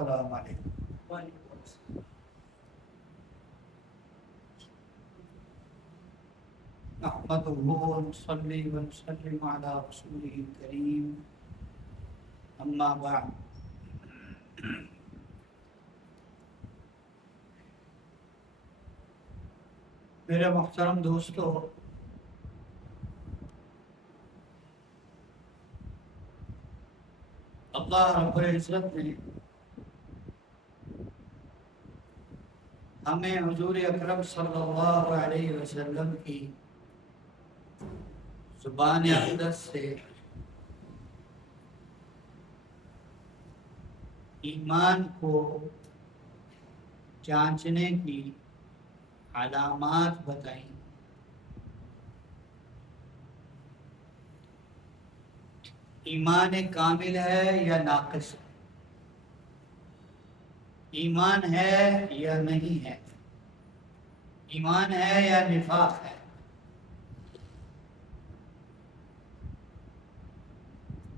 السلام علیکم۔ نحمدہ ونصلی ونسلم علی رسولہ الکریم، اما بعد۔ میرے محترم دوستو، اللہ رب العزت نے ہمیں حضور اکرم صلی اللہ علیہ وسلم کی زبان اقدس سے ایمان کو جانچنے کی علامات بتائیں۔ ایمان کامل ہے یا ناقص ہے، ایمان ہے یا نہیں ہے، ایمان ہے یا نفاق ہے۔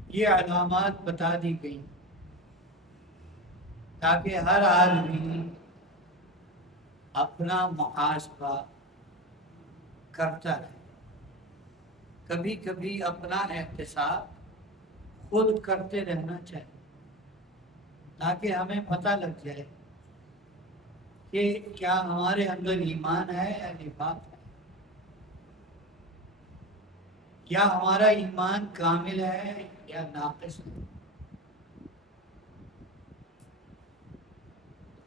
یہ علامات بتا دی گئی تاکہ ہر آدمی اپنا محاسبہ کرتا رہے، کبھی کبھی اپنا احتساب خود کرتے رہنا چاہیے تاکہ ہمیں پتہ لگ جائے کہ کیا ہمارے اندر ایمان ہے یا نفاق ہے، یا ہمارا ایمان کامل ہے یا ناقص ہے۔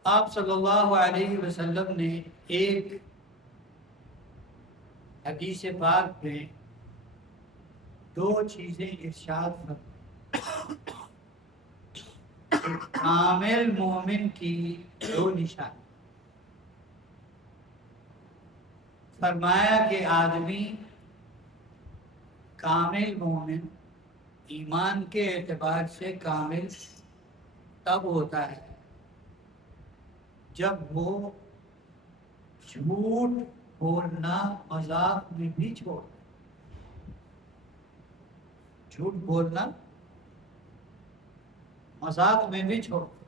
آپ صلی اللہ علیہ وسلم نے ایک حدیث پاک میں دو چیزیں ارشاد فرمائیں۔ کامل مومن کی دو نشان، فرمایا کہ آدمی کامل مومن ایمان کے اعتبار سے کامل تب ہوتا ہے جب وہ جھوٹ بولنا مذاق میں بھی چھوڑ دے۔ جھوٹ بولنا مذاق میں بھی چھوڑ دے۔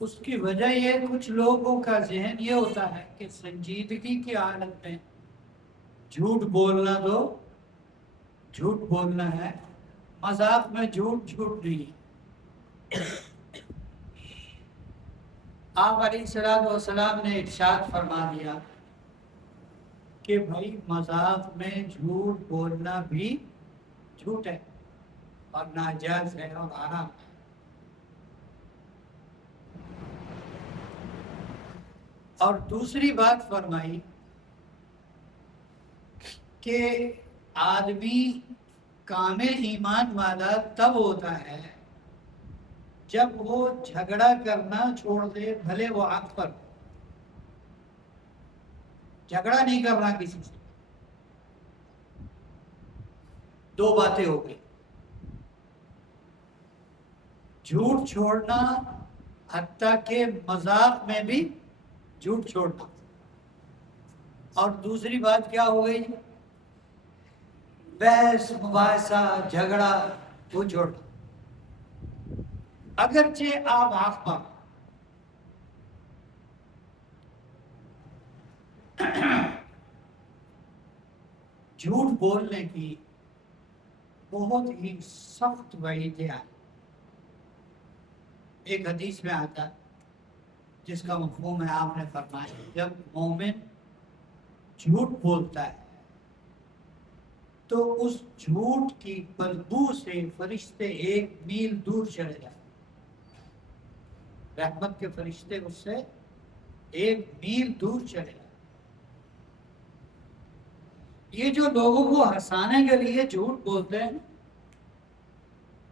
اس کی وجہ یہ، کچھ لوگوں کا ذہن یہ ہوتا ہے کہ سنجیدگی کی حالت میں جھوٹ بولنا تو جھوٹ بولنا ہے، مذاق میں جھوٹ نہیں۔ آپ علیہ الصلوۃ والسلام نے ارشاد فرما دیا کہ بھائی مذاق میں جھوٹ بولنا بھی جھوٹ ہے اور ناجائز ہے اور حرام ہے۔ اور دوسری بات فرمائی کہ آدمی کامل ایمان والا تب ہوتا ہے جب وہ جھگڑا کرنا چھوڑ دے، بھلے وہ حق پر ہو۔ جھگڑا نہیں کرنا کسی سے، دو باتیں ہو گئی۔ جھوٹ چھوڑنا، حتیٰ کہ مذاق میں بھی جھوٹ چھوڑنا، اور دوسری بات کیا ہو گئی؟ بحث مباحثہ جھگڑا وہ چھوڑنا، اگرچہ آپ حق پر۔ جھوٹ بولنے کی بہت ہی سخت وعیدیں آئی۔ ایک حدیث میں آتا جس کا مفہوم ہے آپ نے فرمایا، جب مومن جھوٹ بولتا ہے تو اس جھوٹ کی بدبو سے فرشتے 1 میل دور چلے جاتے، رحمت کے فرشتے اس سے 1 میل دور چلے جاتے۔ یہ جو لوگوں کو ہنسانے کے لیے جھوٹ بولتے ہیں،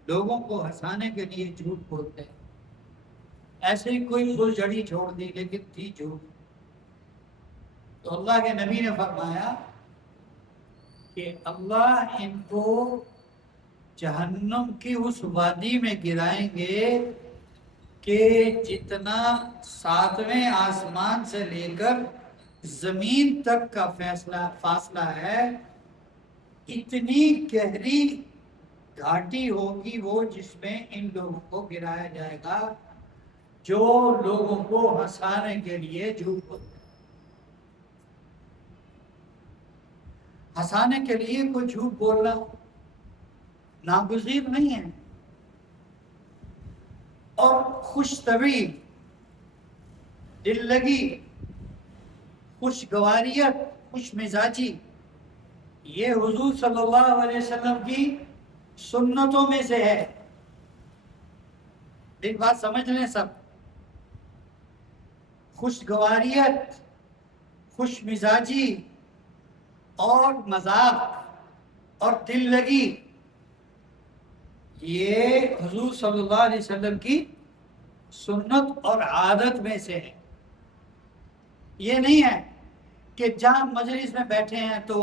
لوگوں کو ہنسانے کے لیے جھوٹ بولتے ہیں، ایسے ہی کوئی پھل جھڑی چھوڑ دی لیکن تھی جھوٹ، تو اللہ کے نبی نے فرمایا کہ اللہ ان کو جہنم کی اس وادی میں گرائیں گے کہ جتنا 7ویں آسمان سے لے کر زمین تک کا فاصلہ ہے، اتنی گہری گھاٹی ہوگی وہ جس میں ان لوگوں کو گرایا جائے گا جو لوگوں کو ہنسانے کے لیے جھوٹ بولتے ہیں۔ ہنسانے کے لیے کوئی جھوٹ بولنا ناگزیر نہیں ہے، اور خوش طبیع، دل لگی، خوشگواریت، خوش مزاجی، یہ حضور صلی اللہ علیہ وسلم کی سنتوں میں سے ہے۔ ایک بات سمجھ لیں سب، خوشگواریت، خوش مزاجی اور مذاق اور دل لگی، یہ حضور صلی اللہ علیہ وسلم کی سنت اور عادت میں سے ہے۔ یہ نہیں ہے کہ جہاں مجلس میں بیٹھے ہیں تو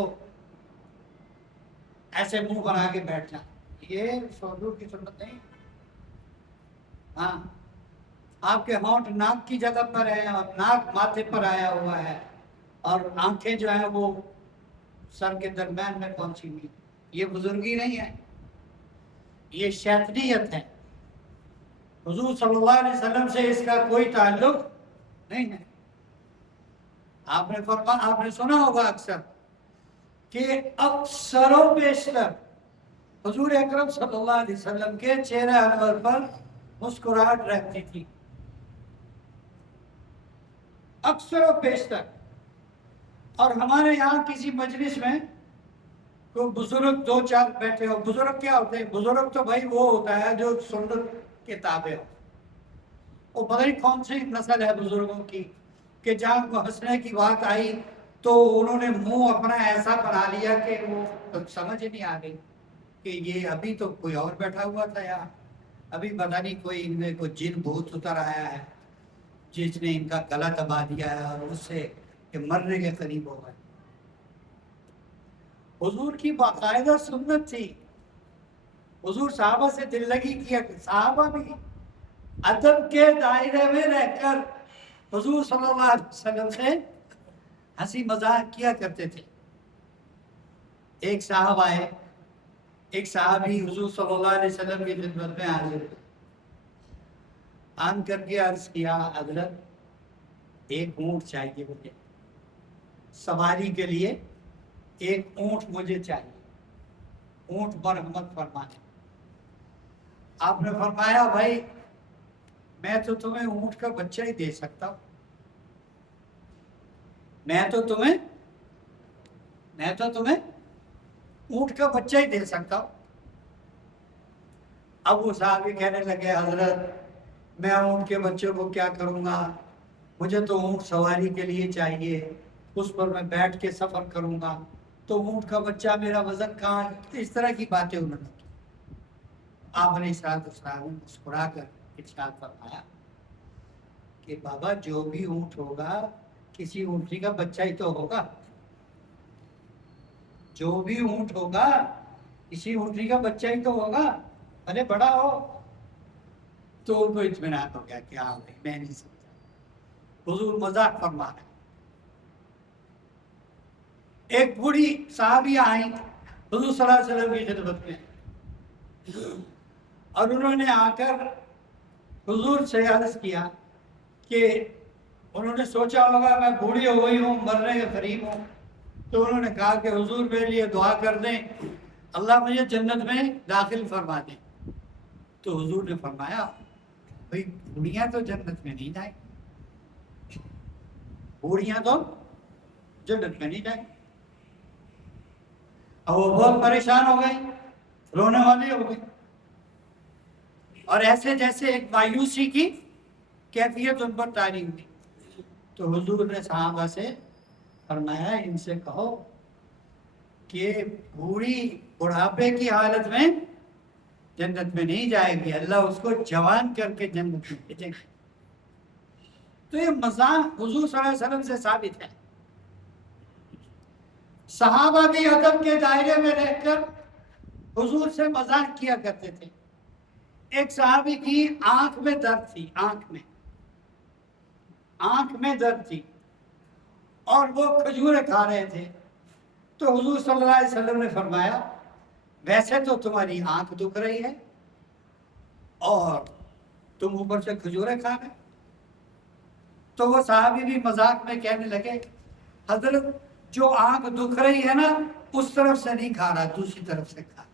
ایسے منہ بنا کے بیٹھ جائیں، یہ حضور کی سنت نہیں۔ ہاں، آپ کے ہونٹ ناک کی جگہ پر ہے اور ناک ماتھے پر آیا ہوا ہے اور آنکھیں جو ہیں وہ سر کے درمیان میں پہنچی ہوئی، یہ بزرگی نہیں ہے، یہ شیطنیت ہے۔ حضور صلی اللہ علیہ وسلم سے اس کا کوئی تعلق نہیں ہے۔ آپ نے سنا ہوگا اکثر کہ اکثر و بیشتر حضور اکرم صلی اللہ علیہ وسلم کے چہرے انور پر مسکراہٹ رہتی تھی، اکثر و بیشتر۔ اور ہمارے یہاں کسی مجلس میں کوئی بزرگ دو چار بیٹھے ہو، بزرگ کیا ہوتے ہیں؟ بزرگ تو بھائی وہ ہوتا ہے جو سنت کے تابع ہو۔ وہ پتہ نہیں کون سی نسل ہے بزرگوں کی کہ جہاں کو ہنسنے کی بات آئی تو انہوں نے منہ اپنا ایسا بنا لیا کہ وہ سمجھ نہیں آ گئی کہ یہ ابھی تو کوئی اور بیٹھا ہوا تھا یار، ابھی پتہ نہیں کوئی ان میں کوئی جن بھوت اتر آیا ہے جس نے ان کا گلا دبا دیا ہے اور اس سے کہ مرنے کے قریب ہو گئے۔ حضور کی باقاعدہ سنت تھی، حضور صحابہ سے دل لگی کیا، صحابہ بھی ادب کے دائرے میں رہ کر حضور صلی اللہ علیہ وسلم سے ہنسی مذاق کیا کرتے تھے۔ ایک صاحب آئے، ایک صحابی حضور صلی اللہ علیہ وسلم کی خدمت میں حاضر ہوئے، آن کر کے عرض کیا حضرت ایک اونٹ چاہیے مجھے، سواری کے لیے ایک اونٹ مجھے چاہیے، اونٹ مرحمت فرمائے۔ آپ نے فرمایا بھائی میں تو تمہیں اونٹ کا بچہ ہی دے سکتا ہوں، میں تو تمہیں اونٹ کا بچہ ہی دے سکتا ہوں۔ اب وہ صحابی کہنے لگے حضرت میں اونٹ کے بچوں کو کیا کروں گا، مجھے تو اونٹ سواری کے لیے چاہیے، اس پر میں بیٹھ کے سفر کروں گا، تو اونٹ کا بچہ میرا وزن کہاں ہے؟ اس طرح کی باتیں انہوں نے کی۔ آپ نے مسکرا کر ارشاد فرمایا کہ بابا جو بھی اونٹ ہوگا کسی اونٹنی کا بچہ ہی تو ہوگا، جو بھی اونٹ ہوگا کسی اونٹنی کا بچہ ہی تو ہوگا، ارے بڑا ہو۔ تو ان کو اطمینان ہو گیا کہ ہاں بھائی میں نہیں سمجھا، حضور مذاق فرما رہے۔ ایک بوڑھی صحابیہ آئی حضور صلی اللہ علیہ وسلم کی خدمت میں، اور انہوں نے آ کر حضور سے عرض کیا کہ انہوں نے سوچا ہوگا میں بوڑھی ہو گئی ہوں، مرنے کے قریب ہوں، تو انہوں نے کہا کہ حضور میرے لیے دعا کر دیں اللہ مجھے جنت میں داخل فرما دیں۔ تو حضور نے فرمایا بھئی بوڑھیاں تو جنت میں نہیں جائیں، بوڑھیاں تو جنت میں نہیں جائیں۔ اب وہ بہت پریشان ہو گئی، رونے والی ہو گئی، اور ایسے جیسے ایک مایوسی کی کیفیت ان پر طاری ہوئی۔ تو حضور نے صحابہ سے فرمایا ان سے کہو کہ بوڑھی بڑھاپے کی حالت میں جنت میں نہیں جائے گی، اللہ اس کو جوان کر کے جنت میں بھیجے گا۔ تو یہ مذاق حضور صلی اللہ علیہ وسلم سے ثابت ہے۔ صحابہ بھی ادب کے دائرے میں رہ کر حضور سے مذاق کیا کرتے تھے۔ ایک صحابی کی آنکھ میں درد تھی، آنکھ میں درد تھی، اور وہ کھجوریں کھا رہے تھے، تو حضور صلی اللہ علیہ وسلم نے فرمایا ویسے تو تمہاری آنکھ دکھ رہی ہے اور تم اوپر سے کھجوریں کھا رہے. تو وہ صحابی بھی مذاق میں کہنے لگے حضرت جو آنکھ دکھ رہی ہے نا اس طرف سے نہیں کھا رہا, دوسری طرف سے کھا رہا,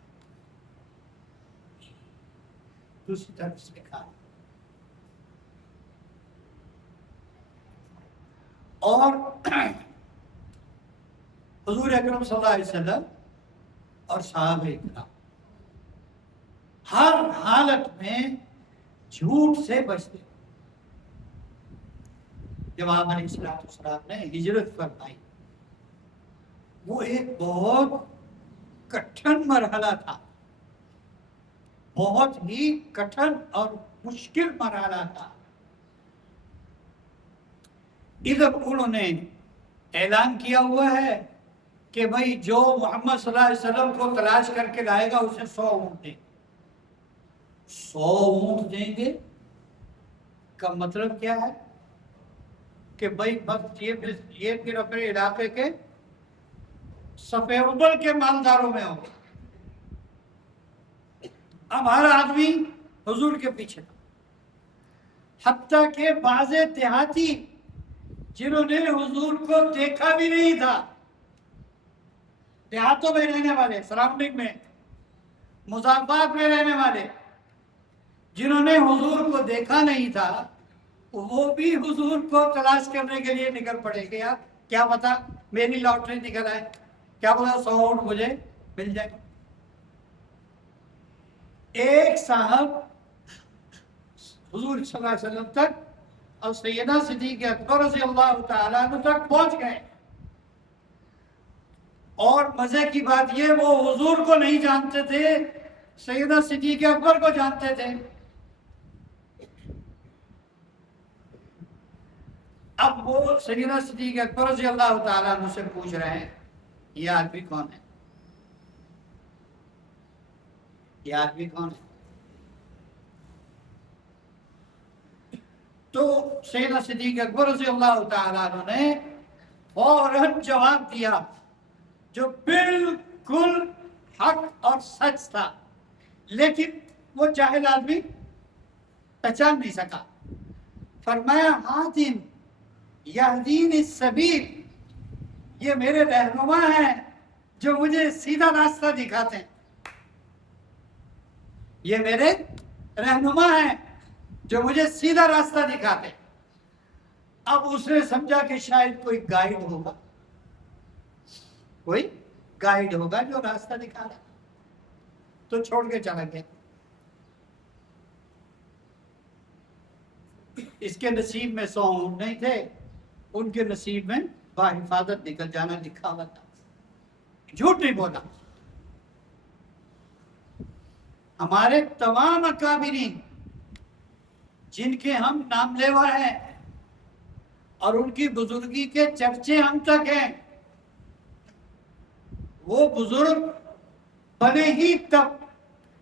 دوسری طرف سے کھا رہا. اور حضور اکرم صلی اللہ علیہ وسلم اور صحابہ اکرام ہر حالت میں جھوٹ سے بچتے. جب آپ علیہ السلام نے ہجرت فرمائی وہ ایک بہت کٹھن مرحلہ تھا, بہت ہی کٹھن اور مشکل مرحلہ تھا. ادھر انہوں نے اعلان کیا ہوا ہے کہ بھائی جو محمد صلی اللہ علیہ وسلم کو تلاش کر کے لائے گا اسے 100 اونٹ دیں. 100 اونٹ دیں گے کا مطلب کیا ہے کہ بھائی بس یہ پھر اپنے علاقے کے صف اول کے مالداروں میں ہوگا. اب ہر آدمی حضور کے پیچھے تھا, حتیٰ کہ بعض دیہاتی جنہوں نے حضور کو دیکھا بھی نہیں تھا, دیہاتوں میں رہنے والے, سراؤنڈنگ میں, مضافات میں رہنے والے, جنہوں نے حضور کو دیکھا نہیں تھا, وہ بھی حضور کو تلاش کرنے کے لیے نکل پڑے کہ یار کیا پتا میری لاٹری نکل آئے, کیا پتا 100 اونٹ مجھے مل جائے. ایک صاحب حضور صلی اللہ علیہ وسلم تک اور سیدنا صدیق اکبر رضی اللہ تعالیٰ عنہ تک پہنچ گئے, اور مزے کی بات یہ وہ حضور کو نہیں جانتے تھے, سیدنا صدیق اکبر کو جانتے تھے. اب وہ سیدنا صدیق اکبر رضی اللہ تعالیٰ عنہ سے پوچھ رہے ہیں یہ آدمی کون ہے, یہ آدمی کون ہے. تو سیدنا صدیق اکبر رضی اللہ تعالیٰ عنہ نے فوراً جواب دیا جو بالکل حق اور سچ تھا, لیکن وہ جاہل آدمی پہچان نہیں سکا. فرمایا حاتم یہدین السبیل, یہ میرے رہنما ہیں جو مجھے سیدھا راستہ دکھاتے ہیں, یہ میرے رہنما ہیں جو مجھے سیدھا راستہ دکھاتے ہیں. اب اس نے سمجھا کہ شاید کوئی گائیڈ ہوگا, کوئی گائیڈ ہوگا جو راستہ دکھا رہا, تو چھوڑ کے چلا گیا. اس کے نصیب میں 100 اونٹ نہیں تھے, ان کے نصیب میں باحفاظت نکل جانا لکھا ہوا تھا. جھوٹ نہیں بولا. ہمارے تمام اکابرین جن کے ہم نام لیوا ہیں اور ان کی بزرگی کے چرچے ہم تک ہیں, وہ بزرگ بنے ہی تب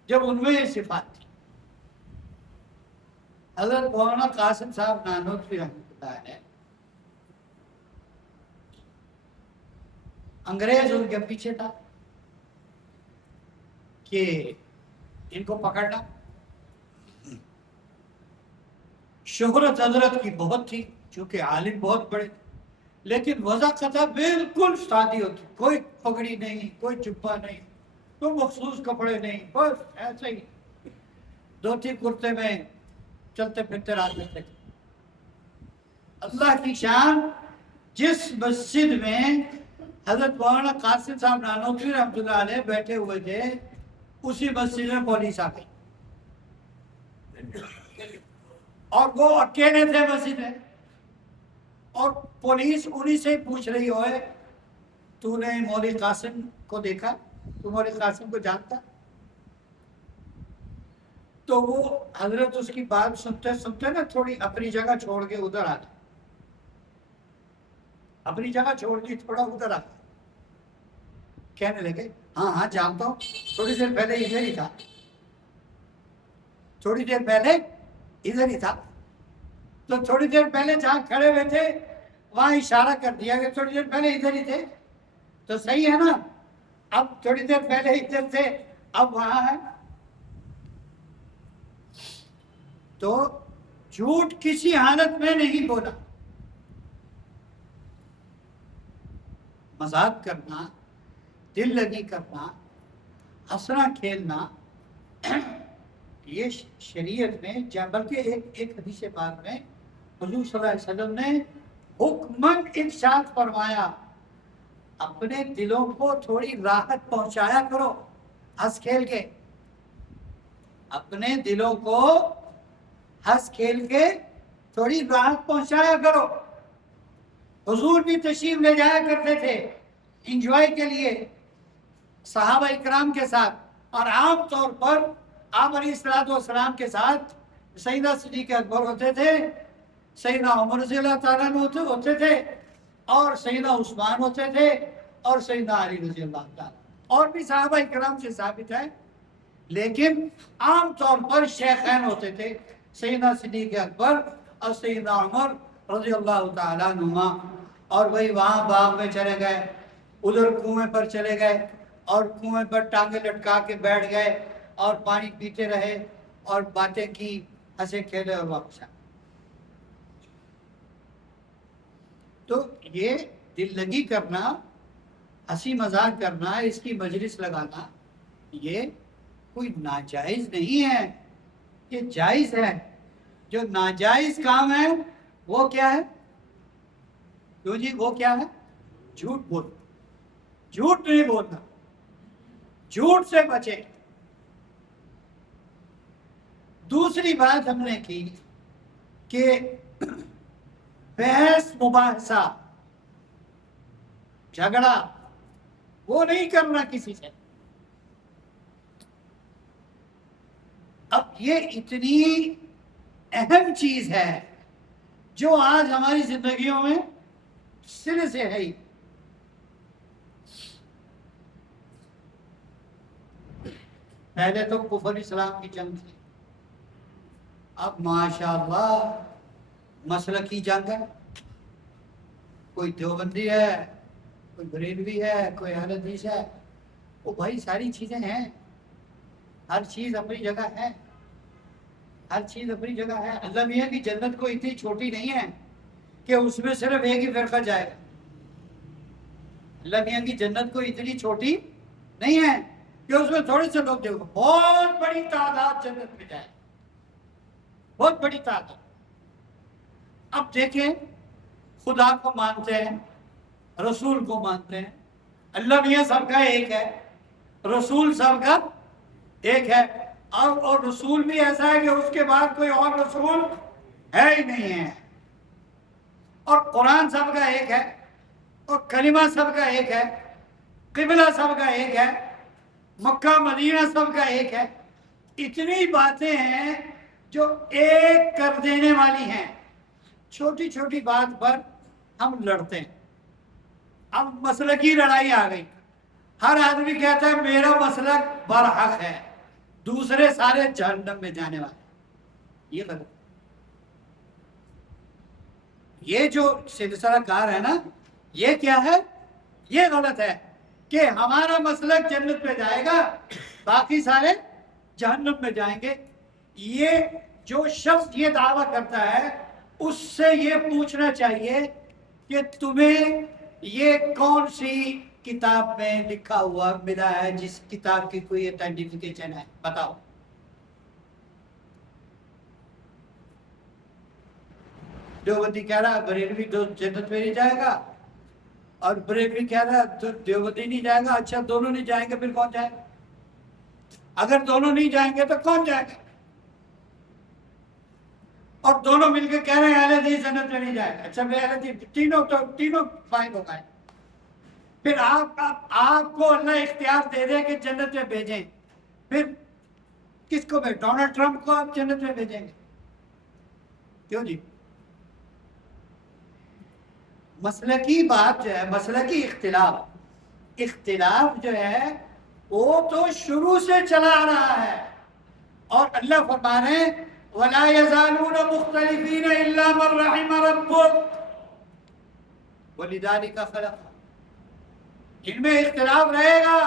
جب ان میں یہ صفات تھی. حضرت مولانا قاسم صاحب نانوتوی رحمۃ اللہ علیہ, انگریز ان کے پیچھے تھا کہ ان کو پکڑنا. شہرت حضرت کی بہت تھی چونکہ عالم بہت بڑے, لیکن وضع قطع بالکل سادی ہوتی, کوئی پگڑی نہیں, کوئی جبہ نہیں, کوئی مخصوص کپڑے نہیں, بس ایسے ہی دھوتی کرتے میں چلتے پھرتے رات کرتے. اللہ کی شان, جس مسجد میں حضرت مولانا قاسم صاحب نانوتوی رحمۃ اللہ علیہ بیٹھے ہوئے تھے, اسی مسجد میں پولیس آ گئی اور وہ اکیلے تھے مسجد میں, اور پولیس انہی سے پوچھ رہی ہوئے تو نے مولوی قاسم کو دیکھا, تو مولوی قاسم کو جانتا. تو وہ حضرت اس کی بات سنتے سنتے نا تھوڑی اپنی جگہ چھوڑ کے ادھر آ گئے, اپنی جگہ چھوڑ کے تھوڑا ادھر آ گئے. کہنے لگے ہاں ہاں جانتا ہوں, تھوڑی دیر پہلے ادھر ہی تھا, تھوڑی دیر پہلے ادھر ہی تھا. تو تھوڑی دیر پہلے جہاں کھڑے ہوئے تھے وہاں اشارہ کر دیا کہ تھوڑی دیر پہلے ادھر ہی تھے, تو صحیح ہے نا. اب تھوڑی دیر پہلے ادھر تھے, اب وہاں ہے تو جھوٹ کسی حالت میں نہیں بولا. مذاق کرنا، دل لگی کرنا، ہنسنا کھیلنا، یہ شریعت میں بلکہ ایک حدیث پاک میں حضور صلی اللہ علیہ وسلم نے حکماً ارشاد فرمایا اپنے دلوں کو تھوڑی راحت پہنچایا کرو ہنس کھیل کے. اپنے دلوں کو ہنس کھیل کے تھوڑی راحت پہنچایا کرو. حضور بھی تشریف لے جایا کرتے تھے انجوائے کے لیے صحابہ اکرام کے ساتھ، اور عام طور پر آپ علیہ الصلوۃ والسلام کے ساتھ سیدنا صدیق اکبر ہوتے تھے، سیدنا عمر رضی اللہ تعالیٰ عنہ ہوتے تھے، اور سیدنا عثمان ہوتے تھے، اور سیدنا علی رضی اللہ تعالیٰ، اور بھی صحابہ اکرام سے ثابت ہے. لیکن عام طور پر شیخین ہوتے تھے سیدنا صدیق اکبر اور سیدنا عمر رضی اللہ تعالیٰ عنہما. اور وہی وہاں باغ میں چلے گئے، ادھر کنویں پر چلے گئے اور کنویں پر ٹانگیں لٹکا کے بیٹھ گئے اور پانی پیتے رہے اور باتیں کی، ہنسے کھیلے اور واپس آئے. تو یہ دل لگی کرنا، ہنسی مذاق کرنا، اس کی مجلس لگانا، یہ کوئی ناجائز نہیں ہے، یہ جائز ہے. جو ناجائز کام ہے وہ کیا ہے؟ کیوں جی وہ کیا ہے؟ جھوٹ بولنا. جھوٹ نہیں بولنا، جھوٹ سے بچے. دوسری بات ہم نے کی کہ بحث مباحثہ، جھگڑا وہ نہیں کرنا کسی سے. اب یہ اتنی اہم چیز ہے جو آج ہماری زندگیوں میں سرے سے ہے ہی. پہلے تو کفر اسلام کی جنگ تھی، اب ماشاءاللہ مسلکی جنگ ہے. کوئی دیوبندی ہے، کوئی بریلوی ہے، کوئی اہل حدیث ہے. وہ بھائی ساری چیزیں ہیں، ہر چیز اپنی جگہ ہے، ہر چیز اپنی جگہ ہے. اللہ میاں کی جنت کو اتنی چھوٹی نہیں ہے کہ اس میں صرف ایک ہی فرقہ جائے گا. اللہ میاں کی جنت کو اتنی چھوٹی نہیں ہے کہ اس میں تھوڑے سے لوگ دیکھو، بہت بڑی تعداد جنت میں جائے، بہت بڑی تعداد. اب دیکھیں، خدا کو مانتے ہیں، رسول کو مانتے ہیں. اللہ میاں سب کا ایک ہے، رسول سب کا ایک ہے، اور رسول بھی ایسا ہے کہ اس کے بعد کوئی اور رسول ہے ہی نہیں ہے. اور قرآن سب کا ایک ہے، اور کلمہ سب کا ایک ہے، قبلہ سب کا ایک ہے، مکہ مدینہ سب کا ایک ہے. اتنی باتیں ہیں جو ایک کر دینے والی ہیں. چھوٹی چھوٹی بات پر ہم لڑتے ہیں. اب مسلکی لڑائی آ گئی، ہر آدمی کہتا ہے میرا مسلک برحق ہے، دوسرے سارے جہنم میں جانے والے. یہ غلط. یہ جو سلسلہ کار ہے نا، یہ کیا ہے؟ یہ غلط ہے کہ ہمارا مسلک جنت میں جائے گا، باقی سارے جہنم میں جائیں گے. یہ جو شخص یہ دعویٰ کرتا ہے اس سے یہ پوچھنا چاہیے کہ تمہیں یہ کون سی کتاب میں لکھا ہوا ملا ہے جس کتاب کی کوئی آئیڈینٹیفیکیشن ہے؟ بتاؤ. دیوبندی کہہ رہا ہے بریلوی جنت میں نہیں جائے گا، اور بریلوی کہہ رہا ہے دیوبندی نہیں جائے گا. اچھا دونوں نہیں جائیں گے، پھر کون جائے گا؟ اگر دونوں نہیں جائیں گے تو کون جائے گا؟ اور دونوں مل کے کہہ رہے ہیں اہل حدیث جنت میں نہیں جائے گا. اچھا میں اہل حدیث، تینوں فائل ہو گئے. پھر آپ کو اللہ اختیار دے دے کہ جنت میں بھیجیں، پھر کس کو بھیج؟ ڈونلڈ ٹرمپ کو آپ جنت میں بھیجیں گے؟ کیوں جی؟ مسلکی بات جو ہے، مسلکی اختلاف جو ہے وہ تو شروع سے چلا آ رہا ہے. اور اللہ فرما رہے ہیں وَلَا يَزَالُونَ مُخْتَلِفِينَ إِلَّا مَنْ رَحِمَ رَبُّكَ وَلِذَلِكَ خَلَقَهُمْ. ان میں اختلاف رہے گا،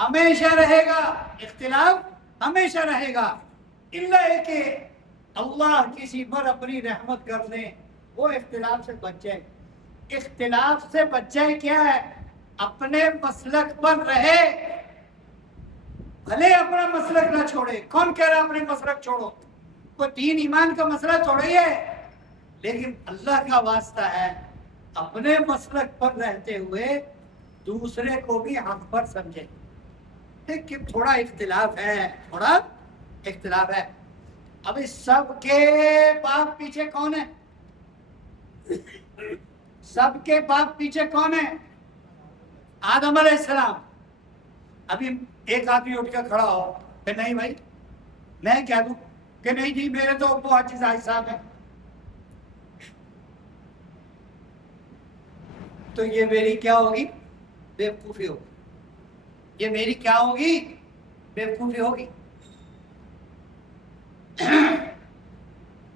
ہمیشہ رہے گا، اختلاف ہمیشہ رہے گا، الا ہے کہ اللہ کسی پر اپنی رحمت کر دے وہ اختلاف سے بچ جائے۔ اختلاف سے بچ جائے کیا ہے؟ اپنے مسلک پر رہے، بھلے اپنا مسلک نہ چھوڑے۔ کون کہہ رہا اپنے مسلک چھوڑو؟ کوئی دین ایمان کا مسئلہ تھوڑی ہے، لیکن اللہ کا واسطہ ہے اپنے مسلک پر رہتے ہوئے دوسرے کو بھی حق پر سمجھے۔ کہ تھوڑا اختلاف ہے، تھوڑا اختلاف ہے۔ اب اس سب کے باپ پیچھے کون ہے؟ سب کے باپ پیچھے کون ہے؟ آدم علیہ السلام۔ ابھی ایک آدمی اٹھ کے کھڑا ہو کہ نہیں بھائی میں کہہ دوں کہ نہیں جی میرے تو ابو حاجی زاہد صاحب ہیں، تو یہ میری کیا ہوگی؟ بیوقوفی ہوگی۔ یہ میری کیا ہوگی؟ بیوقوفی ہوگی۔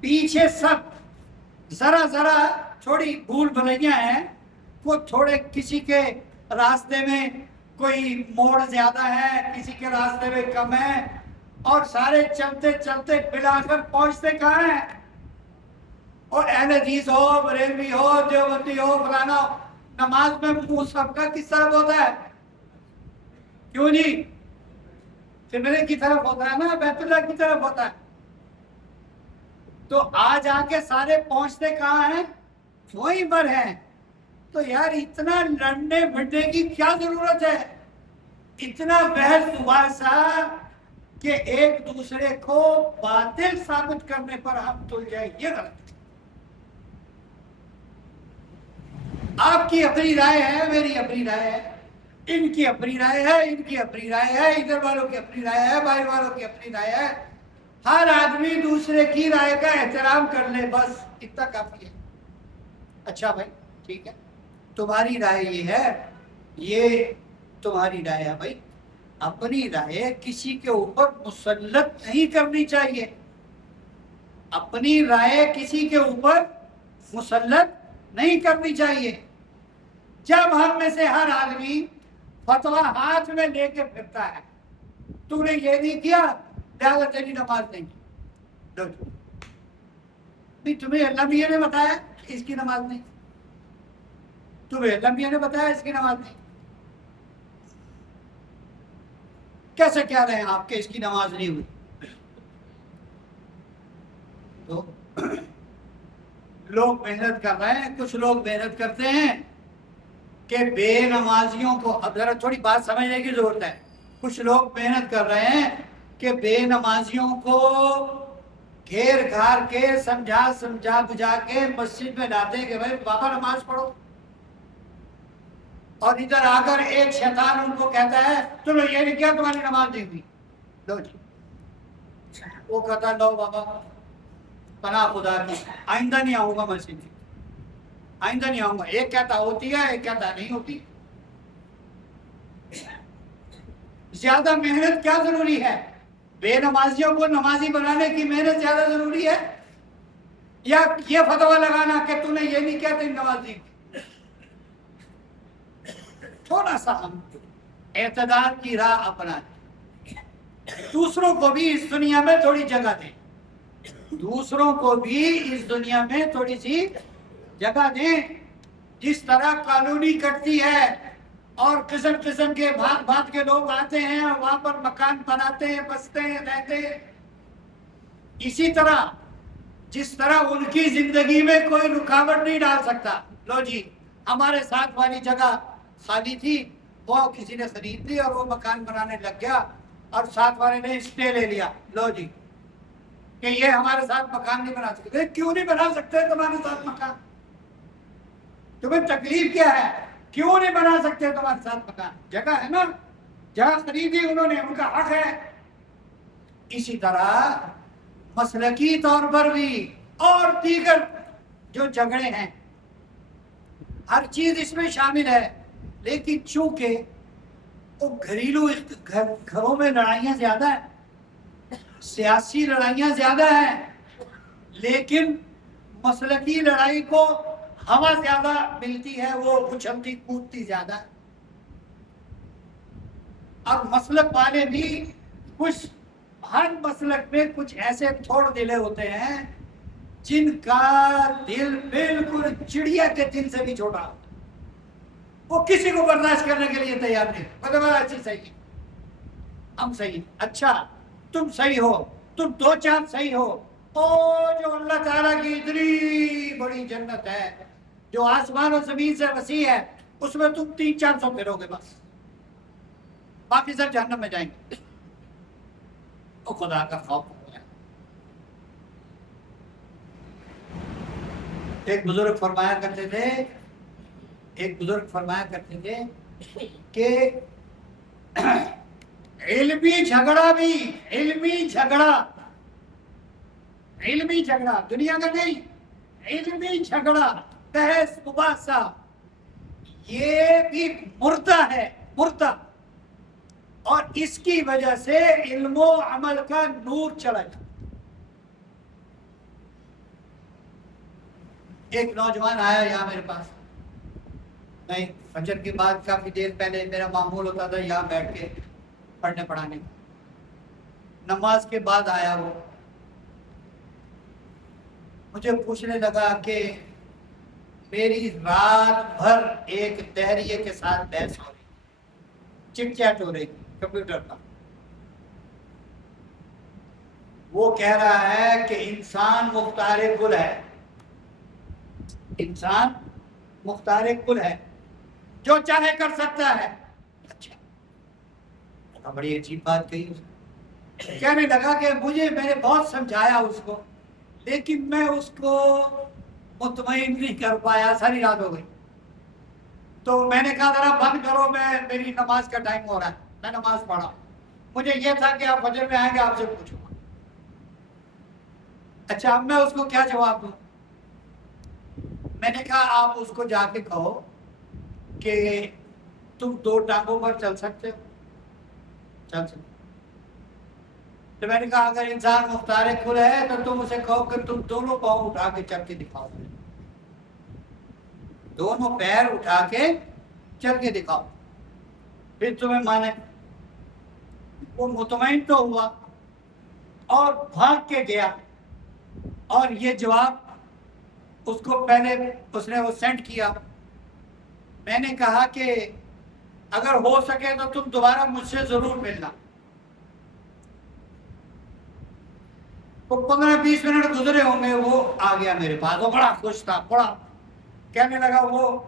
پیچھے سب ذرا ذرا تھوڑی بھول بھلیاں ہیں، وہ تھوڑے کسی کے راستے میں کوئی موڑ زیادہ ہے، کسی کے راستے میں کم ہے، اور سارے چلتے چلتے بلا کر پہنچتے کہاں ہیں؟ اور اہل حدیث ہو، بریلوی ہو، دیوبندی ہو، فلانا ہو، نماز میں منہ سب کا کس طرف ہوتا ہے؟ کیوں جی؟ قبلے کی طرف ہوتا ہے نا، بیت اللہ کی طرف ہوتا ہے۔ تو آج آ کے سارے پہنچتے کہاں ہیں؟ وہیں پر ہیں۔ تو یار اتنا لڑنے بھڑنے کی کیا ضرورت ہے؟ اتنا بحث مباحثہ کہ ایک دوسرے کو باطل ثابت کرنے پر ہم تل جائیں، یہ غلط۔ آپ کی اپنی رائے ہے، میری اپنی رائے ہے، ان کی اپنی رائے ہے، ان کی اپنی رائے ہے، ادھر والوں کی اپنی رائے ہے، باہر والوں کی اپنی رائے ہے۔ ہر آدمی دوسرے کی رائے کا احترام کر لے، بس اتنا کافی ہے۔ اچھا بھائی ٹھیک ہے، تمہاری رائے یہ ہے، یہ تمہاری رائے ہے بھائی، اپنی رائے کسی کے اوپر مسلط نہیں کرنی چاہیے، اپنی رائے کسی کے اوپر مسلط نہیں کرنی چاہیے۔ جب ہم میں سے ہر آدمی فتویٰ ہاتھ میں لے کے پھرتا ہے، تو نے یہ نہیں کیا لہذا تیری نماز نہیں کی، تمہیں اللہ میاں نے بتایا اس کی نماز نہیں، تمہیں اللہ میاں نے بتایا اس کی نماز نہیں، کیسے کہہ رہے ہیں آپ کہ اس کی نماز نہیں ہوئی؟ تو لوگ محنت کر رہے ہیں، کچھ لوگ محنت کرتے ہیں کہ بے نمازیوں کو، اب ذرا تھوڑی بات سمجھنے کی ضرورت ہے، کچھ لوگ محنت کر رہے ہیں کہ بے نمازیوں کو گھیر گھار کے سمجھا بجھا کے مسجد میں لاتے ہیں کہ بھائی بابا نماز پڑھو، اور ادھر آ کر ایک شیطان ان کو کہتا ہے چلو یہ نہیں کیا تمہاری نماز نہیں ہوئی، لو جی، وہ کہتا ہے لو بابا پناہ خدا کی آئندہ نہیں آؤں گا مسجد میں، آئندہ نہیں آؤں گا۔ ایک کہتا ہوتی ہے، ایک کہتا نہیں ہوتی۔ زیادہ محنت کیا ضروری ہے؟ بے نمازیوں کو نمازی بنانے کی محنت زیادہ ضروری ہے یا یہ فتویٰ لگانا کہ تو نے یہ نہیں کیا تیری نماز نہیں؟ تھوڑا سا ہم اعتدال کی راہ اپنا دوسروں کو بھی اس دنیا میں تھوڑی جگہ دیں، دوسروں کو بھی اس دنیا میں تھوڑی سی جگہ دیں۔ جس طرح کالونی کٹتی ہے اور قسم قسم کے بھات بھات کے لوگ آتے ہیں اور وہاں پر مکان بناتے ہیں، بستے ہیں، رہتے ہیں، اسی طرح جس طرح ان کی زندگی میں کوئی رکاوٹ نہیں ڈال سکتا۔ لو جی ہمارے ساتھ والی جگہ خالی تھی، وہ کسی نے خرید لی اور وہ مکان بنانے لگ گیا، اور ساتھ والے نے اسٹے لے لیا، لو جی کہ یہ ہمارے ساتھ مکان نہیں بنا سکتے۔ کیوں نہیں بنا سکتے تمہارے ساتھ مکان؟ تمہیں تکلیف کیا ہے؟ کیوں نہیں بنا سکتے تمہارے ساتھ مکان؟ جگہ ہے نا، جگہ خریدی انہوں نے، ان کا حق ہے۔ اسی طرح مسلکی طور پر بھی اور دیگر جو جھگڑے ہیں، ہر چیز اس میں شامل ہے، لیکن چونکہ وہ گھریلو گھروں میں لڑائیاں زیادہ ہیں، سیاسی لڑائیاں زیادہ ہیں، لیکن مسلکی لڑائی کو ہوا زیادہ ملتی ہے، وہ اچھلتی کودتی زیادہ ہے۔ اور مسلک والے بھی کچھ، ہر مسلک میں کچھ ایسے تھوڑ دلے ہوتے ہیں جن کا دل بالکل چڑیا کے دل سے بھی چھوٹا ہوتا ہے، وہ کسی کو برداشت کرنے کے لیے تیار نہیں، مطلب اچھی صحیح، ہم صحیح، اچھا تم صحیح ہو، تم دو چار صحیح ہو، او جو اللہ تعالیٰ کی اتنی بڑی جنت ہے جو آسمان و زمین سے وسیع ہے، اس میں تم 300-400 پھرو گے بس، باقی سب جہنم میں جائیں گے۔ وہ خدا کا خوف ہو گیا۔ ایک بزرگ فرمایا کرتے تھے کہ علمی جھگڑا دنیا کا نہیں، علمی جھگڑا، بحث مباحثہ، یہ بھی مردہ ہے، مردہ، اور اس کی وجہ سے علم و عمل کا نور چلا جاتا۔ ایک نوجوان آیا یہاں میرے پاس، نہیں فجر کے بعد کافی دیر پہلے میرا معمول ہوتا تھا یہاں بیٹھ کے پڑھنے پڑھانے کا، نماز کے بعد آیا وہ، مجھے پوچھنے لگا کہ میری رات بھر ایک دہریے کے ساتھ بحث ہو رہی، چٹ چیٹ ہو رہی کمپیوٹر پر، وہ کہہ رہا ہے کہ انسان مختار کل ہے، انسان مختار کل ہے، جو چاہے کر سکتا ہے۔ اچھا، بڑی عجیب بات کہی اس نے۔ کہنے لگا کہ میں نے بہت سمجھایا اس کو، لیکن میں اس کو مطمئن نہیں کر پایا، ساری رات ہو گئی۔ تو میں نے کہا ذرا بند کرو، میری نماز کا ٹائم ہو رہا ہے، میں نماز پڑھا، مجھے یہ تھا کہ آپ فجر میں آئیں گے، آپ سے پوچھوں گا۔ اچھا اب میں اس کو کیا جواب دوں؟ میں نے کہا آپ اس کو جا کے کہو کہ تم 2 ٹانگوں پر چل سکتے ہو، چل سکتے۔ تو میں نے کہا اگر انسان مختار کل ہے تو تم اسے کہو کہ تم دونوں پاؤں اٹھا کے چل کے دکھاؤ، دونوں پیر اٹھا کے چل کے دکھاؤ، پھر تمہیں مانے۔ وہ مطمئن تو ہوا اور بھاگ کے گیا، اور یہ جواب اس کو پہلے اس نے وہ سینڈ کیا۔ میں نے کہا کہ اگر ہو سکے تو تم دوبارہ مجھ سے ضرور ملنا۔ وہ 15-20 منٹ گزرے ہوں گے، وہ آ گیا میرے پاس، وہ بڑا خوش تھا، بڑا کہنے لگا، وہ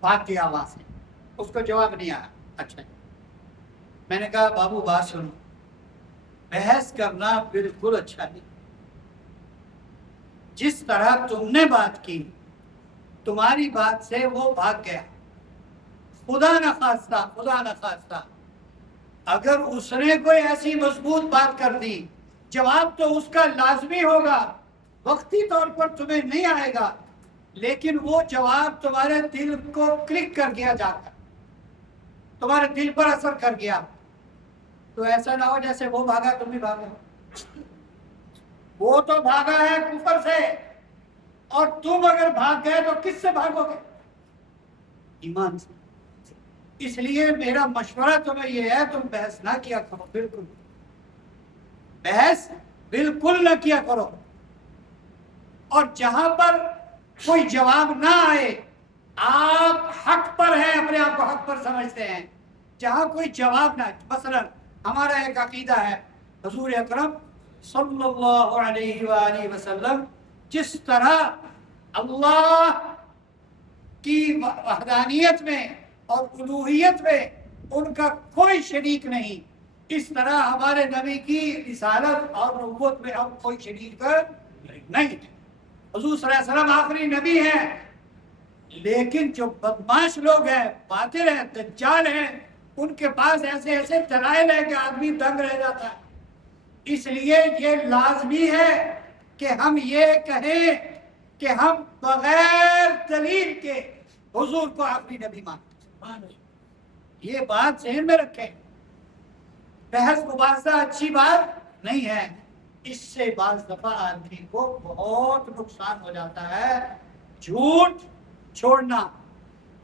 بھاگ گیا وہاں سے، اس کو جواب نہیں آیا۔ اچھا، میں نے کہا بابو بات سنو، بحث کرنا بالکل اچھا نہیں، جس طرح تم نے بات کی، تمہاری بات سے وہ بھاگ گیا، خدا نہ خواستہ اگر اس نے کوئی ایسی مضبوط بات کر دی، جواب تو اس کا لازمی ہوگا، وقتی طور پر تمہیں نہیں آئے گا، لیکن وہ جواب تمہارے دل کو کلک کر گیا، جا کر تمہارے دل پر اثر کر گیا، تو ایسا نہ ہو جیسے وہ بھاگا تم بھی بھاگو۔ وہ تو بھاگا ہے کفر سے، اور تم اگر بھاگ گئے تو کس سے بھاگو گے؟ ایمان سے۔ اس لیے میرا مشورہ تمہیں یہ ہے، تم بحث نہ کیا کرو، بالکل بحث بالکل نہ کیا کرو، اور جہاں پر کوئی جواب نہ آئے، آپ حق پر ہیں، اپنے آپ کو حق پر سمجھتے ہیں، جہاں کوئی جواب نہ، مثلا ہمارا ایک عقیدہ ہے، حضور اکرم صلی اللہ علیہ وآلہ وسلم جس طرح اللہ کی وحدانیت میں اور الوہیت میں ان کا کوئی شریک نہیں، اس طرح ہمارے نبی کی رسالت اور نبوت میں اب کوئی شریک نہیں۔ حضور صلی اللہ علیہ وسلم آخری نبی ہیں، لیکن جو بدماش لوگ ہیں، باطل ہیں، دجال ہیں، ان کے پاس ایسے ایسے دلائل ہیں کہ آدمی دنگ رہ جاتا ہے۔ اس لیے یہ لازمی ہے کہ ہم یہ کہیں کہ ہم بغیر دلیل کے حضور کو آخری نبی مانتے ہیں۔ یہ بات ذہن میں رکھیں، بحث مباحثہ اچھی بات نہیں ہے، اس سے بعض دفعہ آدمی کو بہت نقصان ہو جاتا ہے۔ جھوٹ چھوڑنا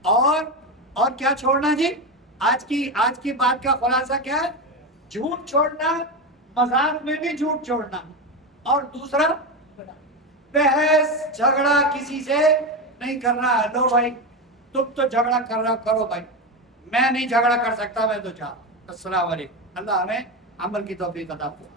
اور کیا چھوڑنا جی؟ آج کی بات کا خلاصہ کیا ہے؟ جھوٹ چھوڑنا، مذاق میں بھی جھوٹ چھوڑنا، اور دوسرا بحث جھگڑا کسی سے نہیں کرنا ہے. لو بھائی تم تو جھگڑا کر رہا کرو بھائی، میں نہیں جھگڑا کر سکتا، میں تو چاہ. السلام علیکم. اللہ ہمیں عمل کی توفیق عطا فرمائے.